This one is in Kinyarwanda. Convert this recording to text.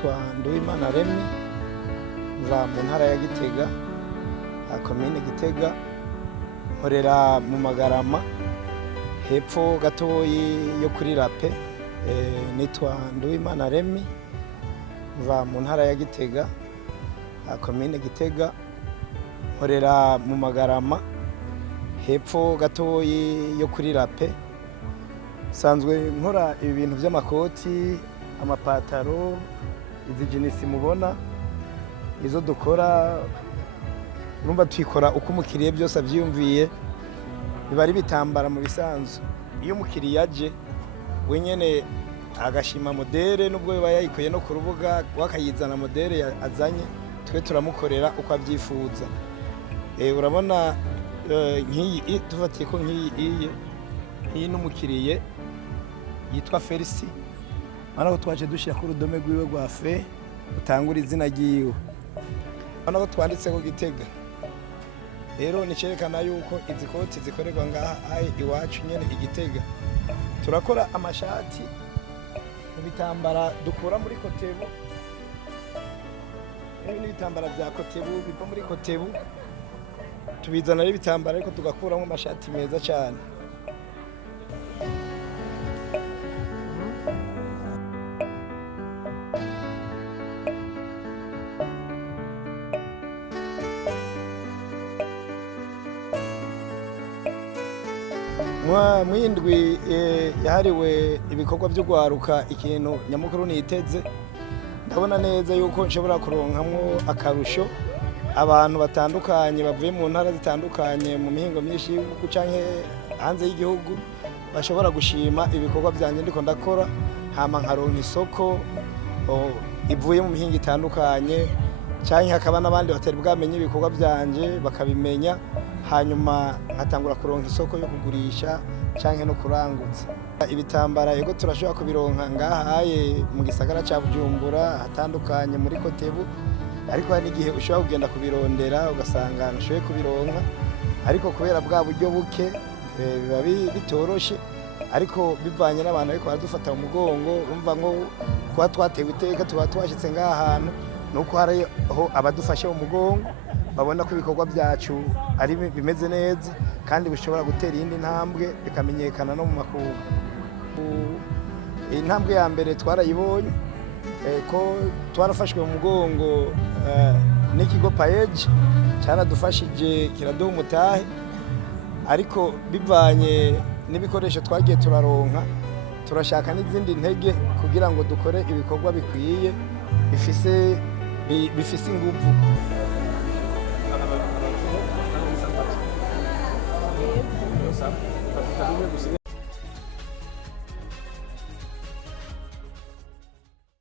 nitwa Nduwimana Remy mva mu ntara ya Gitega komine Gitega nkorera mu Magarama hepfo gatoyi yo kuri Rape. Nitwa Nduwimana Remy mva mu ntara ya Gitega komine Gitega nkorera mu Magarama hepfo gatoyi yo kuri Rape. Sanzwe nkora ibintu by'amakoti, amapataro, izi jinisi mubona izo dukora numva twikora uko umukiriye byose avyumviye, biba ari bitambara mu bisanzwe. Iyo umukiriye aje wenyene agashima modere nubwo biba yayikuye no ku rubuga wakayizana modere azanye, twe turamukorera uko avyifuza. Urabona nk'iyi tufatiye ko nk'iyi n'umukiriye yitwa Felisi, mana ko twaje dushira ku rudome rwiwe rwa fe utangura izina ryiwe, mana ko twanditse ko Gitega. Rero nicerekana yuko izi koti zikorerwa ngaha iwacu nyene Igitega. Turakora amashati mu bitambara dukura muri Kotebu, n'ibitambara vya Kotebu biva muri Kotebu tubizana ari bitambara ariko tugakuramo amashati meza cyane. Mwindwi yahariwe ibikorwa byo gwaruka, ikintu nyamukuru niteze ndabona neza yuko nshobora kuronkamwo akarusho abantu batandukanye bavuye mu ntara zitandukanye mu mihingo myinshi y'igihugu canke hanze y'igihugu bashobora gushima ibikorwa byanje ndiko ndakora, hama nkaronka isoko ivuye mu mihingo itandukanye, canke hakaba n'abandi batari bwamenye ibikorwa byanje bakabimenya, hanyuma nkatangura kuronka isoko yo kugurisha canke no kurangutsa. Ibitambara yego turashobora kubironka ngahaye mu gisagara ca Bujumbura hatandukanye muri Kotebu, ariko hari n'igihe ushobora kugenda kubirondera ugasanga ntashoboye kubironka, ariko kubera bwa buryo buke biba bitoroshe, ariko bivanye n'abantu ariko baradufata mu mugongo. Urumva ngo kuba twatewe iteka tuba twashitse ngaha hantu nuko hariho abadufashe mu mugongo babona ko ibikorwa byacu ari bimeze neza kandi bishobora gutera iyindi ntambwe bikamenyekana no mu makungu. Intambwe ya mbere twarayibonye ko twarafashwe mu mugongo n'ikigo Paeje cyaradufashije kiraduha umutahe, ariko bivanye n'ibikoresho twagiye turaronka turashaka n'izindi ntege kugira ngo dukore ibikorwa bikwiye bifise inguvu.